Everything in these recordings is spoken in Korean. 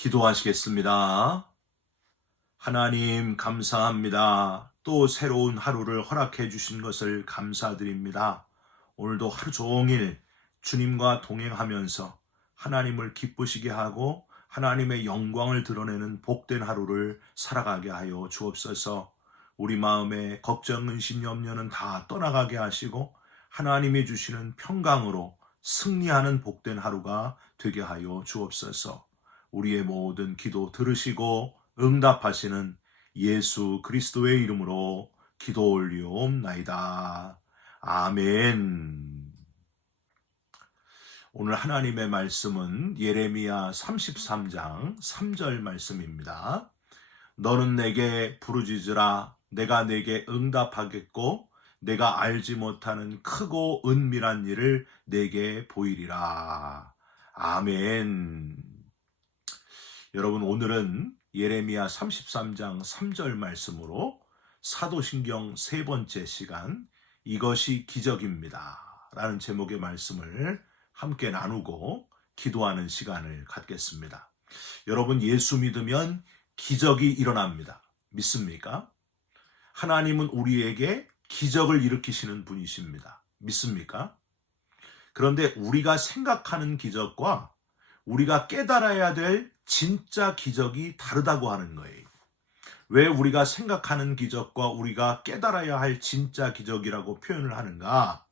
기도하시겠습니다. 하나님 감사합니다. 또 새로운 하루를 허락해 주신 것을 감사드립니다. 오늘도 하루 종일 주님과 동행하면서 하나님을 기쁘시게 하고 하나님의 영광을 드러내는 복된 하루를 살아가게 하여 주옵소서. 우리 마음에 걱정, 의심, 염려는 다 떠나가게 하시고 하나님이 주시는 평강으로 승리하는 복된 하루가 되게 하여 주옵소서. 우리의 모든 기도 들으시고 응답하시는 예수 그리스도의 이름으로 기도 올리옵나이다. 아멘. 오늘 하나님의 말씀은 예레미야 33장 3절 말씀입니다. 너는 내게 부르짖으라. 내가 내게 응답하겠고 내가 알지 못하는 크고 은밀한 일을 내게 보이리라. 아멘. 여러분, 오늘은 예레미야 33장 3절 말씀으로 사도신경 세 번째 시간 이것이 기적입니다 라는 제목의 말씀을 함께 나누고 기도하는 시간을 갖겠습니다. 여러분, 예수 믿으면 기적이 일어납니다. 믿습니까? 하나님은 우리에게 기적을 일으키시는 분이십니다. 믿습니까? 그런데 우리가 생각하는 기적과 우리가 깨달아야 될 진짜 기적이 다르다고 하는 거예요. 왜 우리가 생각하는 기적과 우리가 깨달아야 할 진짜 기적이라고 표현을 하는가?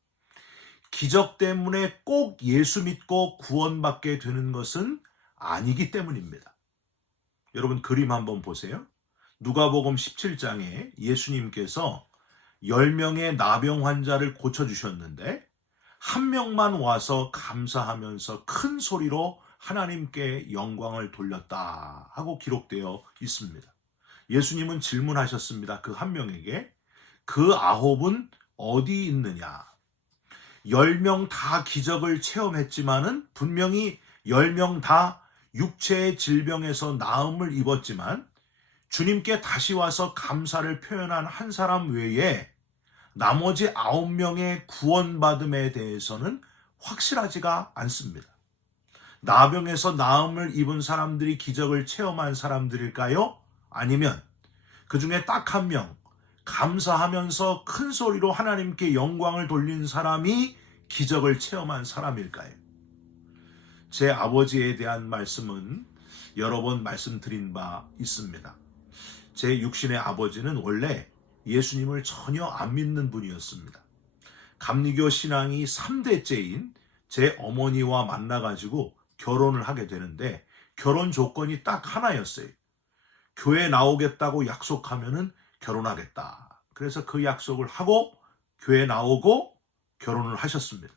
기적 때문에 꼭 예수 믿고 구원받게 되는 것은 아니기 때문입니다. 여러분, 그림 한번 보세요. 누가복음 17장에 예수님께서 10명의 나병 환자를 고쳐주셨는데 한 명만 와서 감사하면서 큰 소리로 하나님께 영광을 돌렸다 하고 기록되어 있습니다. 예수님은 질문하셨습니다. 그 한 명에게 그 9은 어디 있느냐? 10명 다 기적을 체험했지만은 분명히 10명 다 육체의 질병에서 나음을 입었지만 주님께 다시 와서 감사를 표현한 한 사람 외에 나머지 9명의 구원받음에 대해서는 확실하지가 않습니다. 나병에서 나음을 입은 사람들이 기적을 체험한 사람들일까요? 아니면 그 중에 딱 한 명, 감사하면서 큰 소리로 하나님께 영광을 돌린 사람이 기적을 체험한 사람일까요? 제 아버지에 대한 말씀은 여러 번 말씀드린 바 있습니다. 제 육신의 아버지는 원래 예수님을 전혀 안 믿는 분이었습니다. 감리교 신앙이 3대째인 제 어머니와 만나가지고 결혼을 하게 되는데 결혼 조건이 딱 하나였어요. 교회 나오겠다고 약속하면은 결혼하겠다. 그래서 그 약속을 하고 교회 나오고 결혼을 하셨습니다.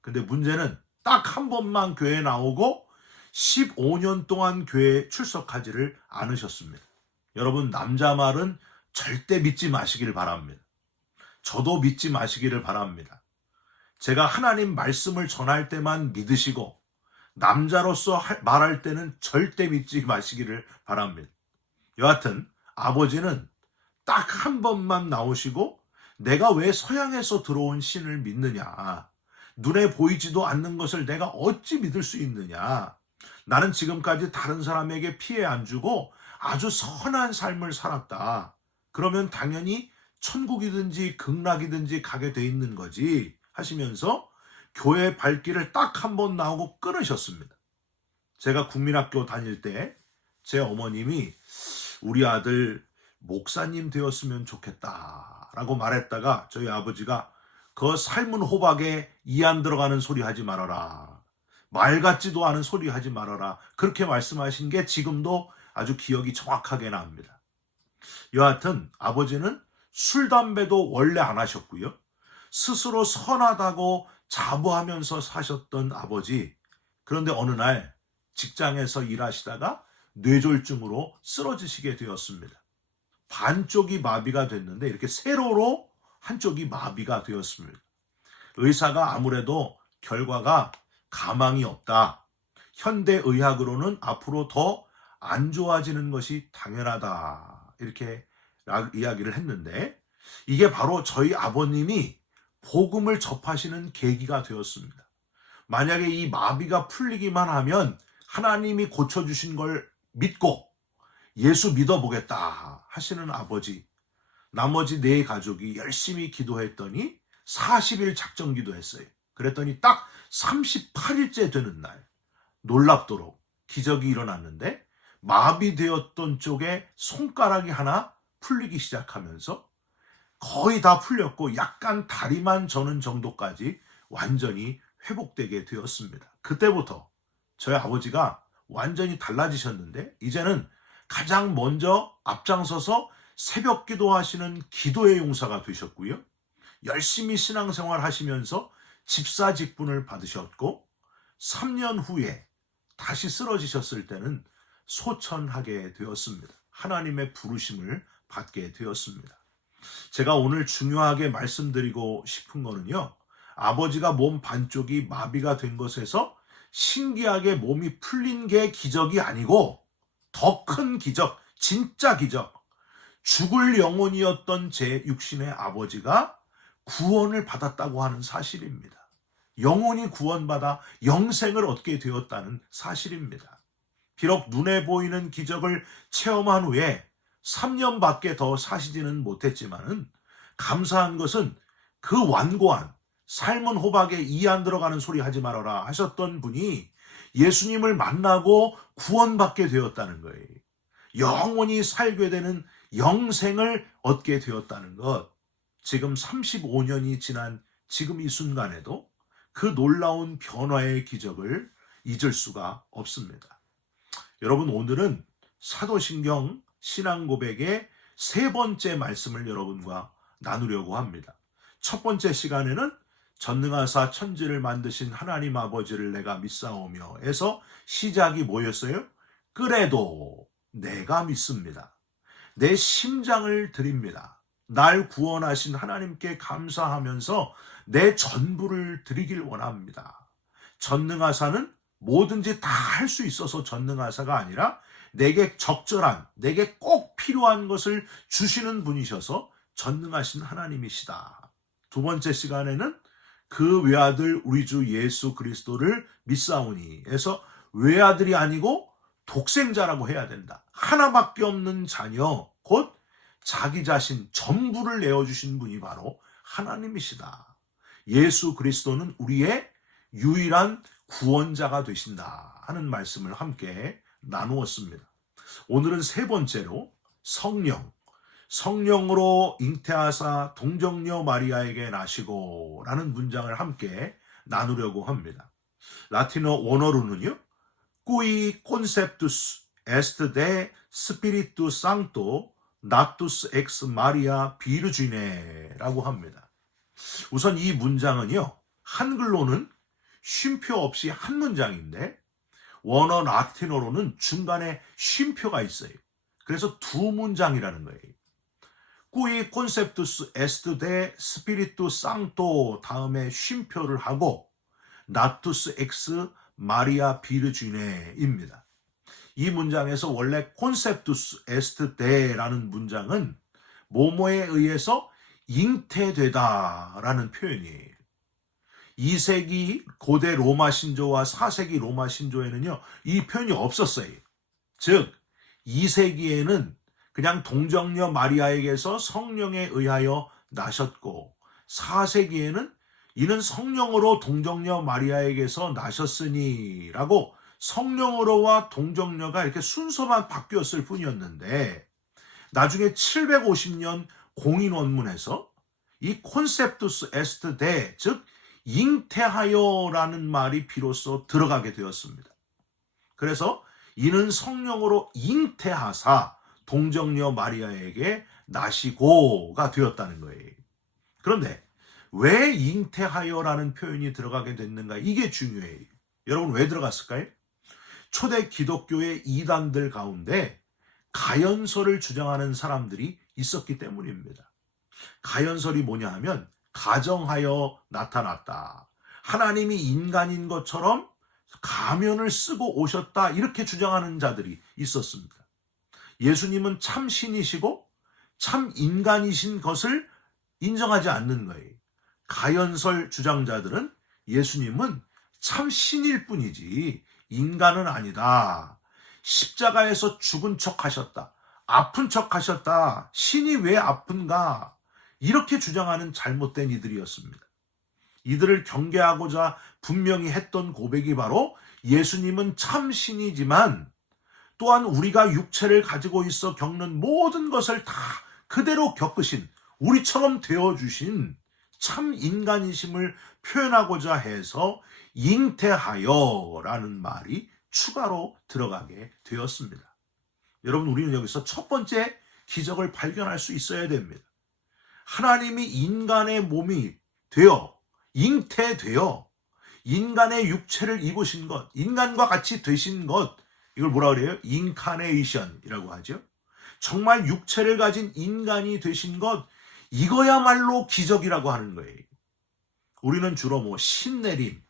근데 문제는 딱 한 번만 교회 나오고 15년 동안 교회에 출석하지를 않으셨습니다. 여러분, 남자 말은 절대 믿지 마시기를 바랍니다. 저도 믿지 마시기를 바랍니다. 제가 하나님 말씀을 전할 때만 믿으시고 남자로서 말할 때는 절대 믿지 마시기를 바랍니다. 여하튼 아버지는 딱 한 번만 나오시고 내가 왜 서양에서 들어온 신을 믿느냐? 눈에 보이지도 않는 것을 내가 어찌 믿을 수 있느냐? 나는 지금까지 다른 사람에게 피해 안 주고 아주 선한 삶을 살았다. 그러면 당연히 천국이든지 극락이든지 가게 돼 있는 거지 하시면서 교회 발길을 딱 한 번 나오고 끊으셨습니다. 제가 국민학교 다닐 때 제 어머님이 우리 아들 목사님 되었으면 좋겠다라고 말했다가 저희 아버지가 그 삶은 호박에 이 안 들어가는 소리 하지 말아라. 말 같지도 않은 소리 하지 말아라. 그렇게 말씀하신 게 지금도 아주 기억이 정확하게 납니다. 여하튼 아버지는 술, 담배도 원래 안 하셨고요. 스스로 선하다고 자부하면서 사셨던 아버지. 그런데 어느 날 직장에서 일하시다가 뇌졸중으로 쓰러지시게 되었습니다. 반쪽이 마비가 됐는데 이렇게 세로로 한쪽이 마비가 되었습니다. 의사가 아무래도 결과가 가망이 없다. 현대의학으로는 앞으로 더 안 좋아지는 것이 당연하다. 이렇게 이야기를 했는데 이게 바로 저희 아버님이 복음을 접하시는 계기가 되었습니다. 만약에 이 마비가 풀리기만 하면 하나님이 고쳐주신 걸 믿고 예수 믿어보겠다 하시는 아버지, 나머지 네 가족이 열심히 기도했더니 40일 작정 기도했어요. 그랬더니 딱 38일째 되는 날 놀랍도록 기적이 일어났는데 마비되었던 쪽에 손가락이 하나 풀리기 시작하면서 거의 다 풀렸고 약간 다리만 저는 정도까지 완전히 회복되게 되었습니다. 그때부터 저희 아버지가 완전히 달라지셨는데 이제는 가장 먼저 앞장서서 새벽 기도하시는 기도의 용사가 되셨고요. 열심히 신앙생활 하시면서 집사 직분을 받으셨고 3년 후에 다시 쓰러지셨을 때는 소천하게 되었습니다. 하나님의 부르심을 받게 되었습니다. 제가 오늘 중요하게 말씀드리고 싶은 거는요. 아버지가 몸 반쪽이 마비가 된 것에서 신기하게 몸이 풀린 게 기적이 아니고 더 큰 기적, 진짜 기적. 죽을 영혼이었던 제 육신의 아버지가 구원을 받았다고 하는 사실입니다. 영혼이 구원받아 영생을 얻게 되었다는 사실입니다. 비록 눈에 보이는 기적을 체험한 후에 3년밖에 더 사시지는 못했지만은 감사한 것은 그 완고한 삶은 호박에 이 안 들어가는 소리 하지 말아라 하셨던 분이 예수님을 만나고 구원받게 되었다는 거예요. 영원히 살게 되는 영생을 얻게 되었다는 것. 지금 35년이 지난 지금 이 순간에도 그 놀라운 변화의 기적을 잊을 수가 없습니다. 여러분, 오늘은 사도신경 신앙고백의 세 번째 말씀을 여러분과 나누려고 합니다. 첫 번째 시간에는 전능하사 천지를 만드신 하나님 아버지를 내가 믿사오며 에서 시작이 뭐였어요? 그래도 내가 믿습니다. 내 심장을 드립니다. 날 구원하신 하나님께 감사하면서 내 전부를 드리길 원합니다. 전능하사는 뭐든지 다 할 수 있어서 전능하사가 아니라 내게 적절한, 내게 꼭 필요한 것을 주시는 분이셔서 전능하신 하나님이시다. 두 번째 시간에는 그 외아들 우리 주 예수 그리스도를 믿사오니 에서 외아들이 아니고 독생자라고 해야 된다. 하나밖에 없는 자녀, 곧 자기 자신 전부를 내어주신 분이 바로 하나님이시다. 예수 그리스도는 우리의 유일한 구원자가 되신다 하는 말씀을 함께 나누었습니다. 오늘은 세 번째로 성령으로 잉태하사 동정녀 마리아에게 나시고 라는 문장을 함께 나누려고 합니다. 라틴어 원어로는요. Qui conceptus est de Spiritu Sancto natus ex Maria Virgine라고 합니다. 우선 이 문장은요. 한글로는 쉼표 없이 한 문장인데 원어 라틴어로는 중간에 쉼표가 있어요. 그래서 두 문장이라는 거예요. Qui conceptus est de Spiritu Sancto 다음에 쉼표를 하고 natus ex Maria Virgine입니다. 이 문장에서 원래 conceptus est de라는 문장은 뭐뭐에 의해서 잉태되다라는 표현이에요. 2세기 고대 로마 신조와 4세기 로마 신조에는요, 이 표현이 없었어요. 즉, 2세기에는 그냥 동정녀 마리아에게서 성령에 의하여 나셨고, 4세기에는 이는 성령으로 동정녀 마리아에게서 나셨으니 라고 성령으로와 동정녀가 이렇게 순서만 바뀌었을 뿐이었는데, 나중에 750년 공인 원문에서 이 콘셉투스 에스트 데, 즉 잉태하여라는 말이 비로소 들어가게 되었습니다. 그래서 이는 성령으로 잉태하사 동정녀 마리아에게 나시고가 되었다는 거예요. 그런데 왜 잉태하여라는 표현이 들어가게 됐는가? 이게 중요해요. 여러분, 왜 들어갔을까요? 초대 기독교의 이단들 가운데 가연설을 주장하는 사람들이 있었기 때문입니다. 가연설이 뭐냐 하면 가정하여 나타났다. 하나님이 인간인 것처럼 가면을 쓰고 오셨다. 이렇게 주장하는 자들이 있었습니다. 예수님은 참 신이시고 참 인간이신 것을 인정하지 않는 거예요. 가연설 주장자들은 예수님은 참 신일 뿐이지 인간은 아니다. 십자가에서 죽은 척 하셨다. 아픈 척 하셨다. 신이 왜 아픈가? 이렇게 주장하는 잘못된 이들이었습니다. 이들을 경계하고자 분명히 했던 고백이 바로 예수님은 참 신이지만 또한 우리가 육체를 가지고 있어 겪는 모든 것을 다 그대로 겪으신, 우리처럼 되어주신 참 인간이심을 표현하고자 해서 잉태하여라는 말이 추가로 들어가게 되었습니다. 여러분, 우리는 여기서 첫 번째 기적을 발견할 수 있어야 됩니다. 하나님이 인간의 몸이 되어 잉태되어 인간의 육체를 입으신 것, 인간과 같이 되신 것, 이걸 뭐라 그래요? 인카네이션이라고 하죠. 정말 육체를 가진 인간이 되신 것, 이거야말로 기적이라고 하는 거예요. 우리는 주로 신내림,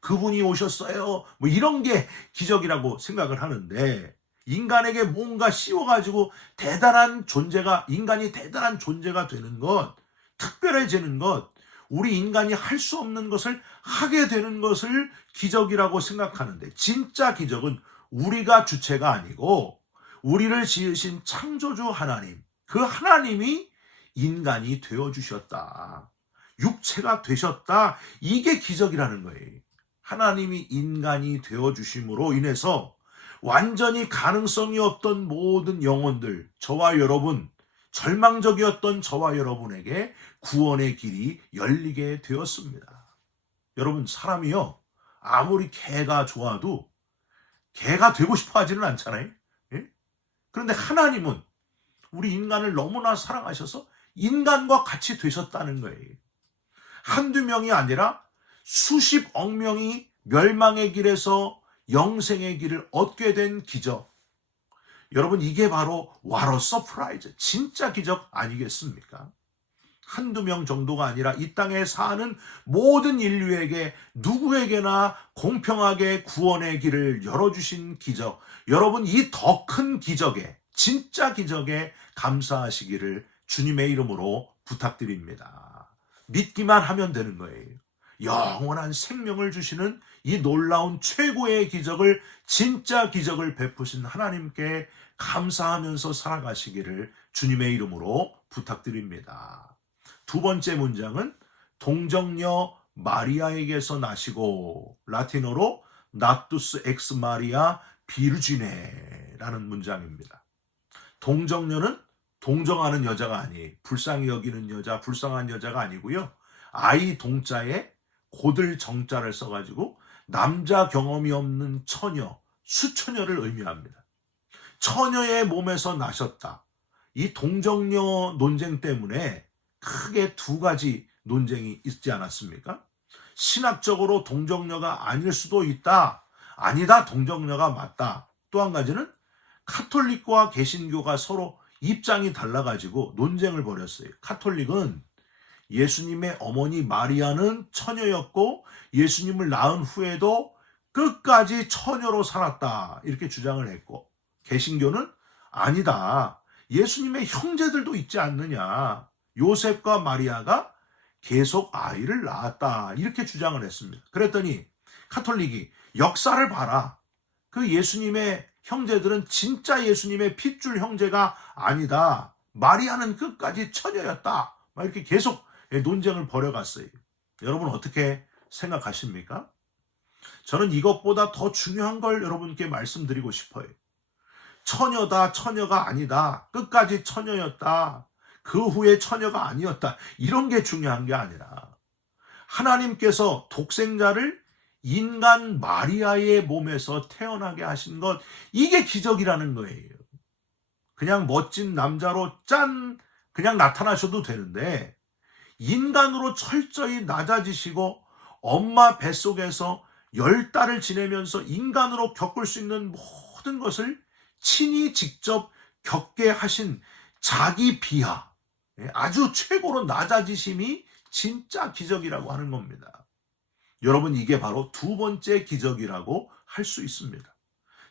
그분이 오셨어요, 이런 게 기적이라고 생각을 하는데, 인간에게 뭔가 씌워가지고 대단한 존재가, 인간이 대단한 존재가 되는 것, 특별해지는 것, 우리 인간이 할 수 없는 것을 하게 되는 것을 기적이라고 생각하는데, 진짜 기적은 우리가 주체가 아니고 우리를 지으신 창조주 하나님, 그 하나님이 인간이 되어주셨다. 육체가 되셨다. 이게 기적이라는 거예요. 하나님이 인간이 되어주심으로 인해서 완전히 가능성이 없던 모든 영혼들, 저와 여러분, 절망적이었던 저와 여러분에게 구원의 길이 열리게 되었습니다. 여러분, 사람이요, 아무리 개가 좋아도 개가 되고 싶어 하지는 않잖아요. 예? 그런데 하나님은 우리 인간을 너무나 사랑하셔서 인간과 같이 되셨다는 거예요. 한두 명이 아니라 수십억 명이 멸망의 길에서 영생의 길을 얻게 된 기적. 여러분, 이게 바로 what a surprise, 진짜 기적 아니겠습니까? 한두 명 정도가 아니라 이 땅에 사는 모든 인류에게, 누구에게나 공평하게 구원의 길을 열어주신 기적. 여러분, 이 더 큰 기적에, 진짜 기적에 감사하시기를 주님의 이름으로 부탁드립니다. 믿기만 하면 되는 거예요. 영원한 생명을 주시는 이 놀라운 최고의 기적을, 진짜 기적을 베푸신 하나님께 감사하면서 살아가시기를 주님의 이름으로 부탁드립니다. 두 번째 문장은 동정녀 마리아에게서 나시고, 라틴어로 나투스 엑스 마리아 비르지네라는 문장입니다. 동정녀는 동정하는 여자가 아니에요. 불쌍히 여기는 여자, 불쌍한 여자가 아니고요. 아이 동자에 고들 정자를 써가지고 남자 경험이 없는 처녀, 수처녀를 의미합니다. 처녀의 몸에서 나셨다. 이 동정녀 논쟁 때문에 크게 두 가지 논쟁이 있지 않았습니까? 신학적으로 동정녀가 아닐 수도 있다. 아니다, 동정녀가 맞다. 또 한 가지는 카톨릭과 개신교가 서로 입장이 달라가지고 논쟁을 벌였어요. 카톨릭은 예수님의 어머니 마리아는 처녀였고 예수님을 낳은 후에도 끝까지 처녀로 살았다, 이렇게 주장을 했고, 개신교는 아니다, 예수님의 형제들도 있지 않느냐, 요셉과 마리아가 계속 아이를 낳았다, 이렇게 주장을 했습니다. 그랬더니 카톨릭이 역사를 봐라, 그 예수님의 형제들은 진짜 예수님의 핏줄 형제가 아니다, 마리아는 끝까지 처녀였다, 이렇게 계속 논쟁을 벌여갔어요. 여러분, 어떻게 생각하십니까? 저는 이것보다 더 중요한 걸 여러분께 말씀드리고 싶어요. 처녀다, 처녀가 아니다, 끝까지 처녀였다, 그 후에 처녀가 아니었다, 이런 게 중요한 게 아니라 하나님께서 독생자를 인간 마리아의 몸에서 태어나게 하신 것, 이게 기적이라는 거예요. 그냥 멋진 남자로 짠 그냥 나타나셔도 되는데, 인간으로 철저히 낮아지시고 엄마 뱃속에서 10달을 지내면서 인간으로 겪을 수 있는 모든 것을 친히 직접 겪게 하신 자기 비하, 아주 최고로 낮아지심이 진짜 기적이라고 하는 겁니다. 여러분, 이게 바로 두 번째 기적이라고 할 수 있습니다.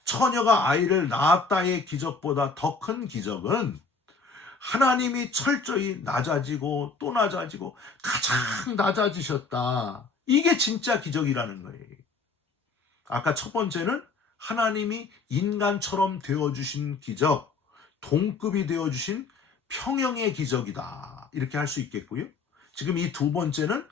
처녀가 아이를 낳았다의 기적보다 더 큰 기적은 하나님이 철저히 낮아지고 또 낮아지고 가장 낮아지셨다, 이게 진짜 기적이라는 거예요. 아까 첫 번째는 하나님이 인간처럼 되어주신 기적, 동급이 되어주신 평형의 기적이다. 이렇게 할 수 있겠고요. 지금 이 두 번째는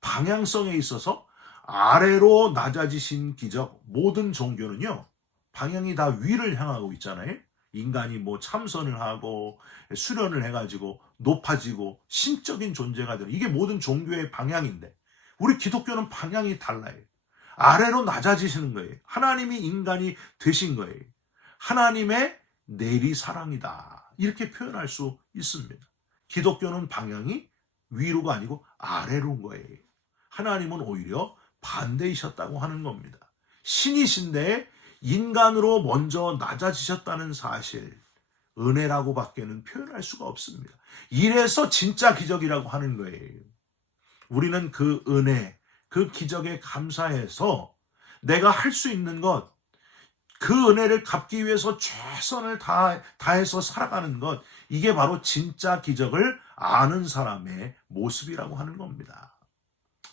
방향성에 있어서 아래로 낮아지신 기적. 모든 종교는요, 방향이 다 위를 향하고 있잖아요. 인간이 뭐 참선을 하고 수련을 해가지고 높아지고 신적인 존재가 되는, 이게 모든 종교의 방향인데, 우리 기독교는 방향이 달라요. 아래로 낮아지시는 거예요. 하나님이 인간이 되신 거예요. 하나님의 내리사랑이다. 이렇게 표현할 수 있습니다. 기독교는 방향이 위로가 아니고 아래로인 거예요. 하나님은 오히려 반대이셨다고 하는 겁니다. 신이신데 인간으로 먼저 낮아지셨다는 사실, 은혜라고 밖에는 표현할 수가 없습니다. 이래서 진짜 기적이라고 하는 거예요. 우리는 그 은혜, 그 기적에 감사해서 내가 할 수 있는 것, 그 은혜를 갚기 위해서 최선을 다해서 살아가는 것, 이게 바로 진짜 기적을 아는 사람의 모습이라고 하는 겁니다.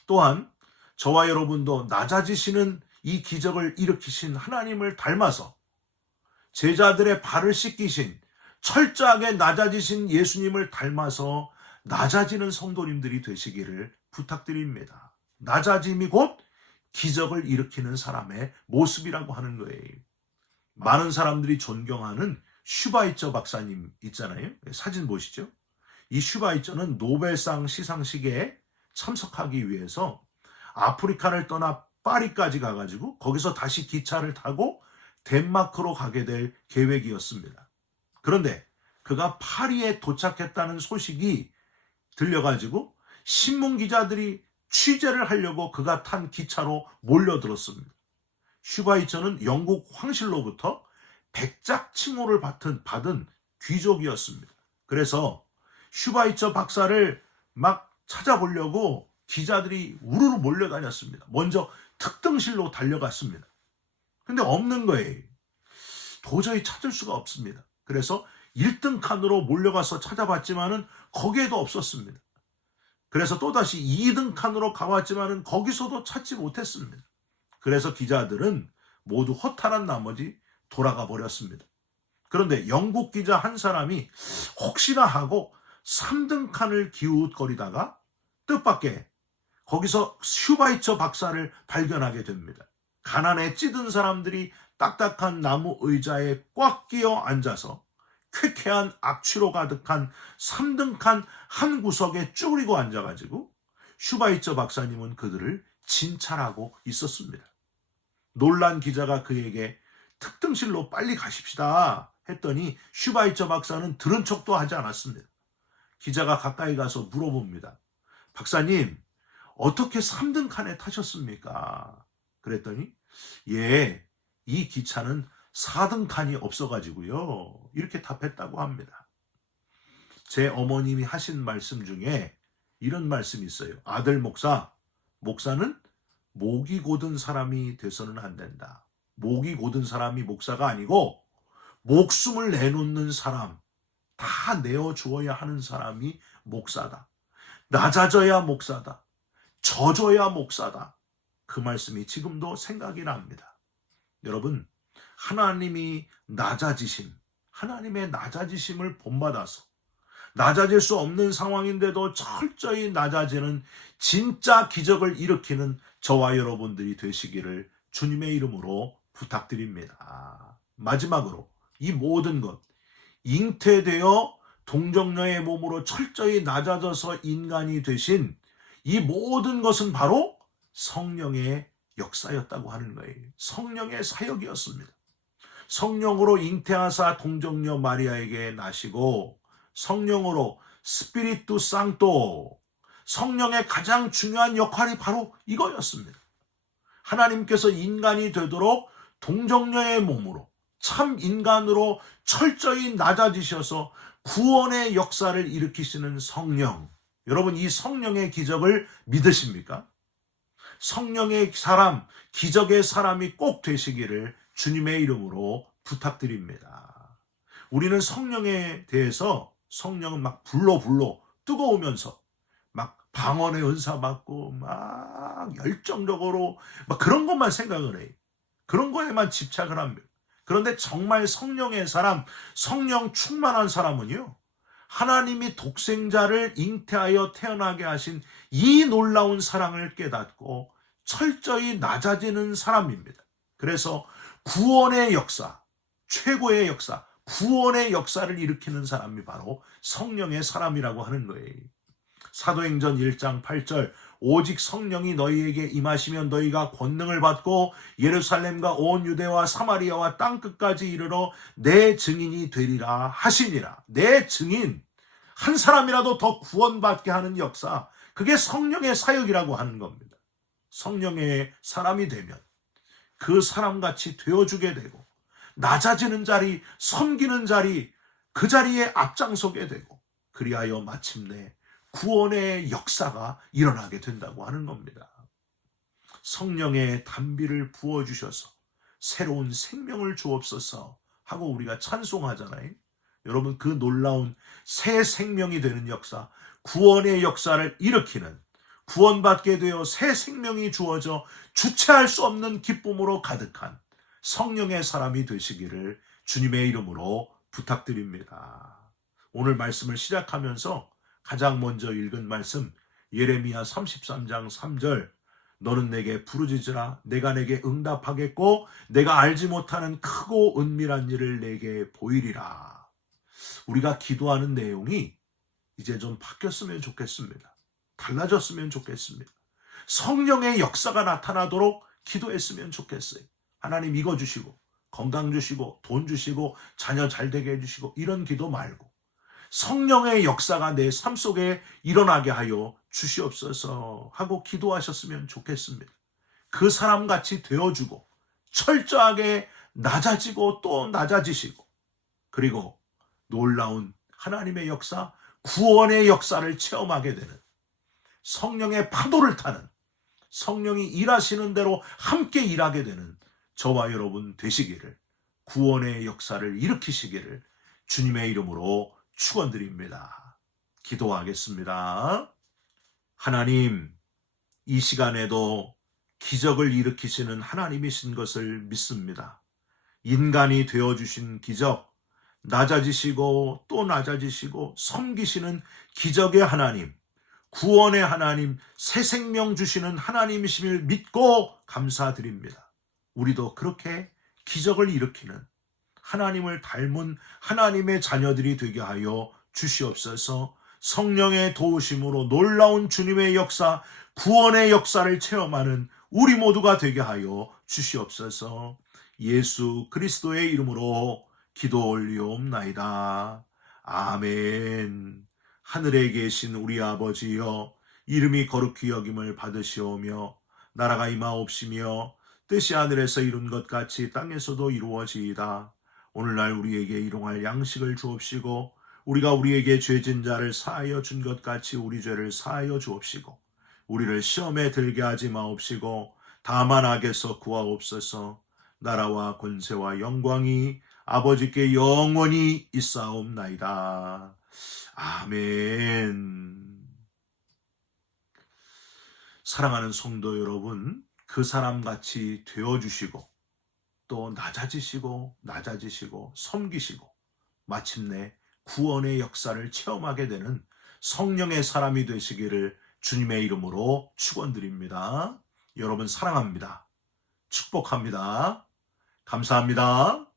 또한 저와 여러분도 낮아지시는 이 기적을 일으키신 하나님을 닮아서 제자들의 발을 씻기신, 철저하게 낮아지신 예수님을 닮아서 낮아지는 성도님들이 되시기를 부탁드립니다. 낮아짐이 곧 기적을 일으키는 사람의 모습이라고 하는 거예요. 많은 사람들이 존경하는 슈바이처 박사님 있잖아요. 사진 보시죠. 이 슈바이처는 노벨상 시상식에 참석하기 위해서 아프리카를 떠나 파리까지 가가지고 거기서 다시 기차를 타고 덴마크로 가게 될 계획이었습니다. 그런데 그가 파리에 도착했다는 소식이 들려가지고 신문 기자들이 취재를 하려고 그가 탄 기차로 몰려들었습니다. 슈바이처는 영국 황실로부터 백작 칭호를 받은 귀족이었습니다. 그래서 슈바이처 박사를 막 찾아보려고 기자들이 우르르 몰려다녔습니다. 먼저 특등실로 달려갔습니다. 근데 없는 거예요. 도저히 찾을 수가 없습니다. 그래서 1등 칸으로 몰려가서 찾아봤지만은 거기에도 없었습니다. 그래서 또다시 2등 칸으로 가봤지만은 거기서도 찾지 못했습니다. 그래서 기자들은 모두 허탈한 나머지 돌아가 버렸습니다. 그런데 영국 기자 한 사람이 혹시나 하고 3등 칸을 기웃거리다가 뜻밖의 거기서 슈바이처 박사를 발견하게 됩니다. 가난에 찌든 사람들이 딱딱한 나무 의자에 꽉 끼어 앉아서 쾌쾌한 악취로 가득한 3등 칸 한 구석에 쭈그리고 앉아가지고 슈바이처 박사님은 그들을 진찰하고 있었습니다. 놀란 기자가 그에게 특등실로 빨리 가십시다 했더니 슈바이처 박사는 들은 척도 하지 않았습니다. 기자가 가까이 가서 물어봅니다. 박사님, 어떻게 3등 칸에 타셨습니까? 그랬더니 예, 이 기차는 4등 칸이 없어가지고요. 이렇게 답했다고 합니다. 제 어머님이 하신 말씀 중에 이런 말씀이 있어요. 아들 목사는 목이 고든 사람이 돼서는 안 된다. 목이 고든 사람이 목사가 아니고 목숨을 내놓는 사람, 다 내어주어야 하는 사람이 목사다. 낮아져야 목사다. 져줘야 목사다. 그 말씀이 지금도 생각이 납니다. 여러분, 하나님의 낮아지심을 본받아서 낮아질 수 없는 상황인데도 철저히 낮아지는 진짜 기적을 일으키는 저와 여러분들이 되시기를 주님의 이름으로 부탁드립니다. 마지막으로 이 모든 것, 잉태되어 동정녀의 몸으로 철저히 낮아져서 인간이 되신 이 모든 것은 바로 성령의 역사였다고 하는 거예요. 성령의 사역이었습니다. 성령으로 잉태하사 동정녀 마리아에게 나시고 성령으로 스피리투 상토, 성령의 가장 중요한 역할이 바로 이거였습니다. 하나님께서 인간이 되도록 동정녀의 몸으로 참 인간으로 철저히 낮아지셔서 구원의 역사를 일으키시는 성령. 여러분, 이 성령의 기적을 믿으십니까? 성령의 사람, 기적의 사람이 꼭 되시기를 주님의 이름으로 부탁드립니다. 우리는 성령에 대해서 성령은 막 불러 뜨거우면서 막 방언의 은사 받고 막 열정적으로 막 그런 것만 생각을 해요. 그런 거에만 집착을 합니다. 그런데 정말 성령의 사람, 성령 충만한 사람은요, 하나님이 독생자를 잉태하여 태어나게 하신 이 놀라운 사랑을 깨닫고 철저히 낮아지는 사람입니다. 그래서 구원의 역사, 최고의 역사, 구원의 역사를 일으키는 사람이 바로 성령의 사람이라고 하는 거예요. 사도행전 1장 8절, 오직 성령이 너희에게 임하시면 너희가 권능을 받고 예루살렘과 온 유대와 사마리아와 땅끝까지 이르러 내 증인이 되리라 하시니라. 내 증인, 한 사람이라도 더 구원받게 하는 역사, 그게 성령의 사역이라고 하는 겁니다. 성령의 사람이 되면 그 사람같이 되어주게 되고, 낮아지는 자리, 섬기는 자리, 그 자리에 앞장서게 되고, 그리하여 마침내 구원의 역사가 일어나게 된다고 하는 겁니다. 성령의 단비를 부어주셔서 새로운 생명을 주옵소서 하고 우리가 찬송하잖아요. 여러분, 그 놀라운 새 생명이 되는 역사, 구원의 역사를 일으키는, 구원받게 되어 새 생명이 주어져 주체할 수 없는 기쁨으로 가득한 성령의 사람이 되시기를 주님의 이름으로 부탁드립니다. 오늘 말씀을 시작하면서 가장 먼저 읽은 말씀, 예레미야 33장 3절, 너는 내게 부르짖으라 내가 내게 응답하겠고 내가 알지 못하는 크고 은밀한 일을 내게 보이리라. 우리가 기도하는 내용이 이제 좀 바뀌었으면 좋겠습니다. 달라졌으면 좋겠습니다. 성령의 역사가 나타나도록 기도했으면 좋겠어요. 하나님 이거 주시고 건강 주시고 돈 주시고 자녀 잘 되게 해주시고 이런 기도 말고 성령의 역사가 내 삶 속에 일어나게 하여 주시옵소서 하고 기도하셨으면 좋겠습니다. 그 사람같이 되어주고 철저하게 낮아지고 또 낮아지시고, 그리고 놀라운 하나님의 역사, 구원의 역사를 체험하게 되는, 성령의 파도를 타는, 성령이 일하시는 대로 함께 일하게 되는 저와 여러분 되시기를, 구원의 역사를 일으키시기를 주님의 이름으로 축원드립니다. 기도하겠습니다. 하나님, 이 시간에도 기적을 일으키시는 하나님이신 것을 믿습니다. 인간이 되어주신 기적, 낮아지시고 또 낮아지시고 섬기시는 기적의 하나님, 구원의 하나님, 새 생명 주시는 하나님이심을 믿고 감사드립니다. 우리도 그렇게 기적을 일으키는 하나님을 닮은 하나님의 자녀들이 되게 하여 주시옵소서. 성령의 도우심으로 놀라운 주님의 역사, 구원의 역사를 체험하는 우리 모두가 되게 하여 주시옵소서. 예수 그리스도의 이름으로 기도 올리옵나이다. 아멘. 하늘에 계신 우리 아버지여, 이름이 거룩히 여김을 받으시오며 나라가 임하옵시며 뜻이 하늘에서 이룬 것 같이 땅에서도 이루어지이다. 오늘날 우리에게 일용할 양식을 주옵시고 우리가 우리에게 죄진 자를 사하여 준 것 같이 우리 죄를 사하여 주옵시고 우리를 시험에 들게 하지 마옵시고 다만 악에서 구하옵소서. 나라와 권세와 영광이 아버지께 영원히 있사옵나이다. 아멘. 사랑하는 성도 여러분, 그 사람같이 되어주시고 또 낮아지시고 섬기시고 마침내 구원의 역사를 체험하게 되는 성령의 사람이 되시기를 주님의 이름으로 축원드립니다. 여러분 사랑합니다. 축복합니다. 감사합니다.